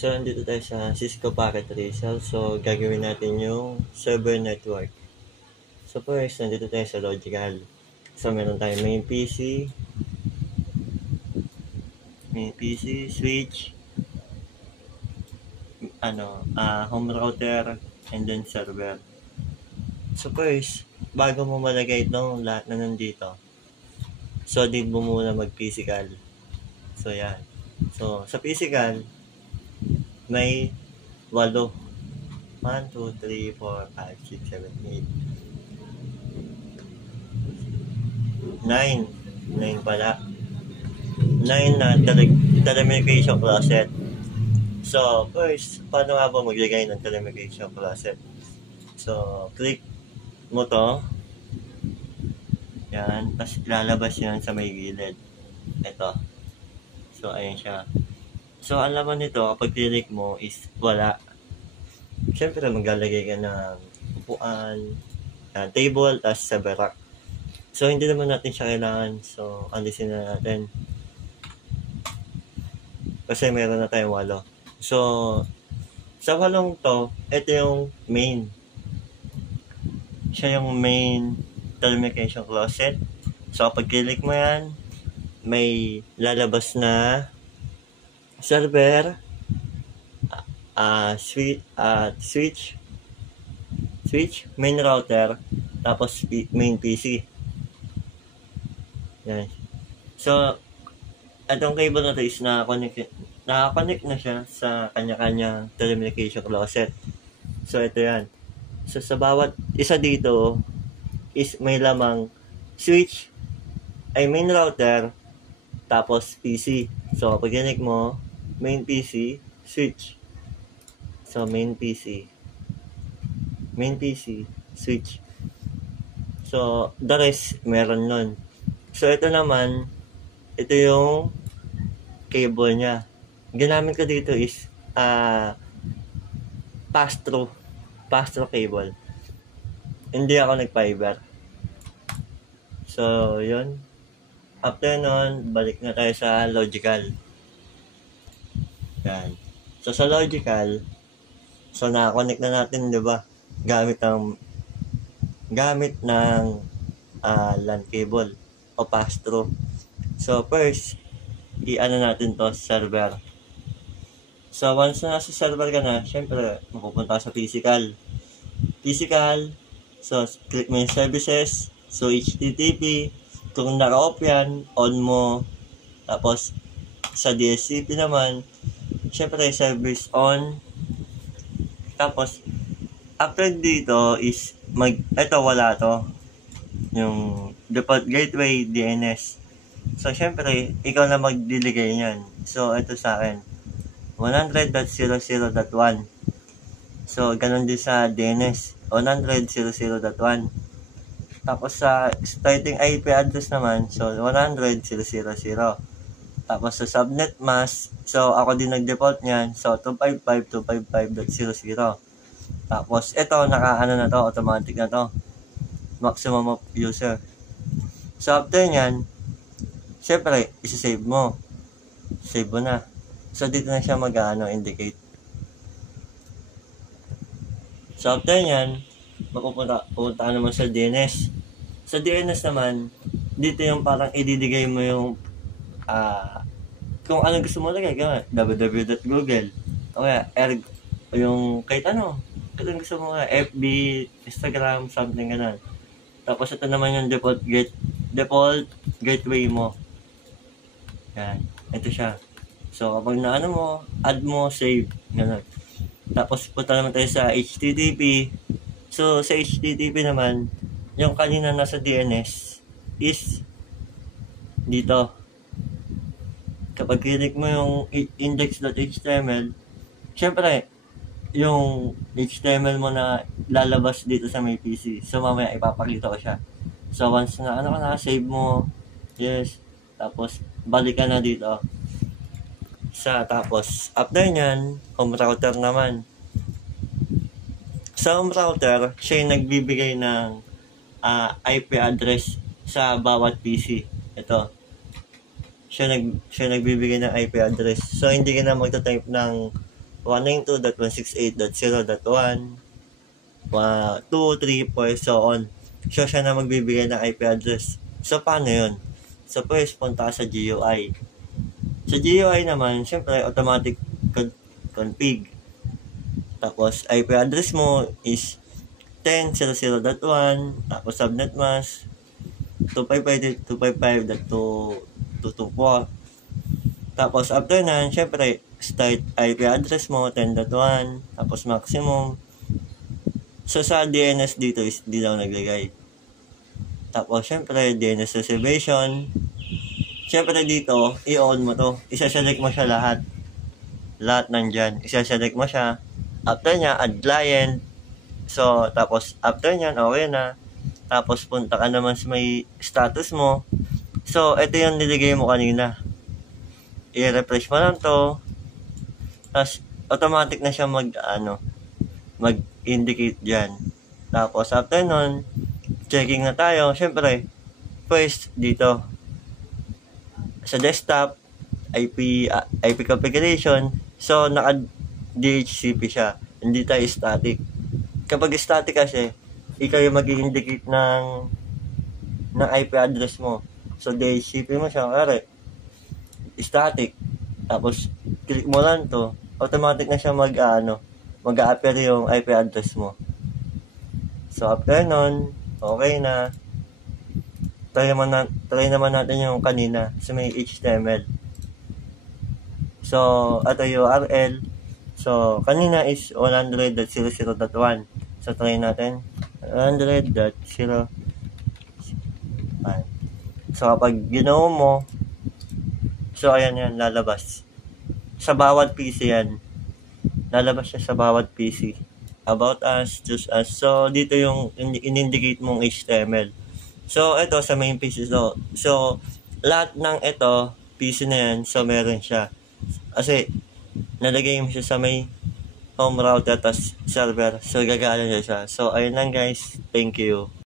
So, nandito tayo sa Cisco Packet Tracer. So, gagawin natin yung server network. So, first, nandito tayo sa logical. So, meron tayong main PC, switch, home router, and then server. So, first, bago mo malagay itong lahat na nandito, so, need mo muna mag-physical. So, yan. So, sa physical, may 8. 1, 2, 3, 4, 5, 6, 7, 8. 9. 9 pala. 9 na telecommunication closet. So, first, paano nga ba maglagay ng telecommunication closet? So, click mo to. Yan. Tapos, ilalabas yan sa may gilid. Ito. So, ayan siya. So, ang laman nito, kapag click mo is wala. Siyempre, maglalagay ka ng upuan, table, tapos server rack. So, hindi naman natin siya kailangan. So, alisin na natin. Kasi meron na tayong 8. So, sa 8 to, ito yung main. Siya yung main telecommunication closet. So, kapag click mo yan, may lalabas na server, switch, main router, tapos main PC. Yan. So, itong cable na to is naka-connect na siya sa kanya-kanya telecommunication closet. So, ito yan. So, sa bawat isa dito is may lamang switch, main router, tapos PC. So, pag connect mo, main PC, switch. So, main PC, switch. So, the rest, meron nun. So, ito naman, ito yung cable niya. Ginamit ko dito is pass-through cable. Hindi ako nag-fiber. So, yun. After nun, balik na tayo sa logical. Yan. So, sa logical, so, nakakonect na natin, di ba? Gamit ng LAN cable o pass-through. So, first, i-ano natin to server. So, once na nasa server ka na, syempre, mapupunta ka sa physical. So, click mo yung services. So, HTTP. Kung naka-off yan, on mo. Tapos, sa DSCP naman, syempre, service on. Tapos, after dito is, ito wala to. Yung default gateway, DNS. So, syempre, ikaw na magdiligay niyan. So, ito sa akin. 100.00.1. So, ganun din sa DNS. 100.00.1. Tapos, sa starting IP address naman, so, 100.0.0.0. Tapos, sa subnet mask, so, ako din nag-default niyan. So, 255.255.00. Tapos, ito, naka-ano na to, automatic na to. Maximum of user. So, after nyan, syempre, isa-save mo. Save mo na. So, dito na siya indicate. So, after nyan, pupunta ka naman sa DNS. Sa DNS naman, dito yung parang ididigay mo yung kung ano gusto mo lagay, www.google. O kaya, yung kahit ano gusto mo FB, Instagram, something ganun. Tapos ito naman yung default gateway mo. Yan. Ito siya. So, kapag naano mo, add mo, save. Ganun. Tapos punta naman tayo sa HTTP. So, sa HTTP naman, yung kanina nasa DNS is dito. Kapag click mo yung index.html, syempre, yung HTML mo na lalabas dito sa may PC. So, mamaya ipapakita ko siya. So, once na, save mo. Yes. Tapos, balik ka na dito. Tapos, after nyan, home router naman. Sa home router, siya yung nagbibigay ng IP address sa bawat PC. Ito. Siya nagbibigay ng IP address. So, hindi ka na magta-type ng 192.168.0.1, 2, 3, 4, so on. So, siya na magbibigay ng IP address. So, paano yun? So, first, punta ka sa GUI. Sa GUI naman, syempre, automatic config. Tapos, IP address mo is 10.00.1, tapos subnet mask 255.255.224. Tapos, after na, syempre, start IP address mo, 10.1, tapos maximum. So, sa DNS dito is di lang naglagay. Tapos, syempre, DNS reservation. Syempre, dito, i-on mo to. Isa-select mo siya lahat. Lahat nandyan. Isa-select mo siya. After nya, add client. So, tapos, after nyan, okay na. Tapos, punta ka naman sa may status mo. So, ito yung niligay mo kanina. I-refresh mo lang to. Tapos, automatic na siya mag-indicate dyan. Tapos, after nun, checking na tayo. Siyempre, first, dito. Sa desktop, IP configuration. So, naka-DHCP siya. Hindi tayo static. Kapag static kasi, ikaw yung mag-indicate ng IP address mo. So, DHCP mo siya. Kaya, static. Tapos, click mo lang to. Automatic na siya mag-a-appear yung IP address mo. So, after nun, okay na. Try naman natin yung kanina sa may HTML. So, ito yung URL. So, kanina is 100.00.1. So, try natin. 100.0. So, kapag ginawa mo, so, ayan yan, lalabas. Sa bawat PC yan. Lalabas siya sa bawat PC. About us, choose us. So, dito yung in-indicate mong HTML. So, ito sa main PC. So, lahat ng ito, PC na yan, so meron siya. Kasi, nalagay mo siya sa may home router tas server. So, gagana siya. So, ayun lang guys. Thank you.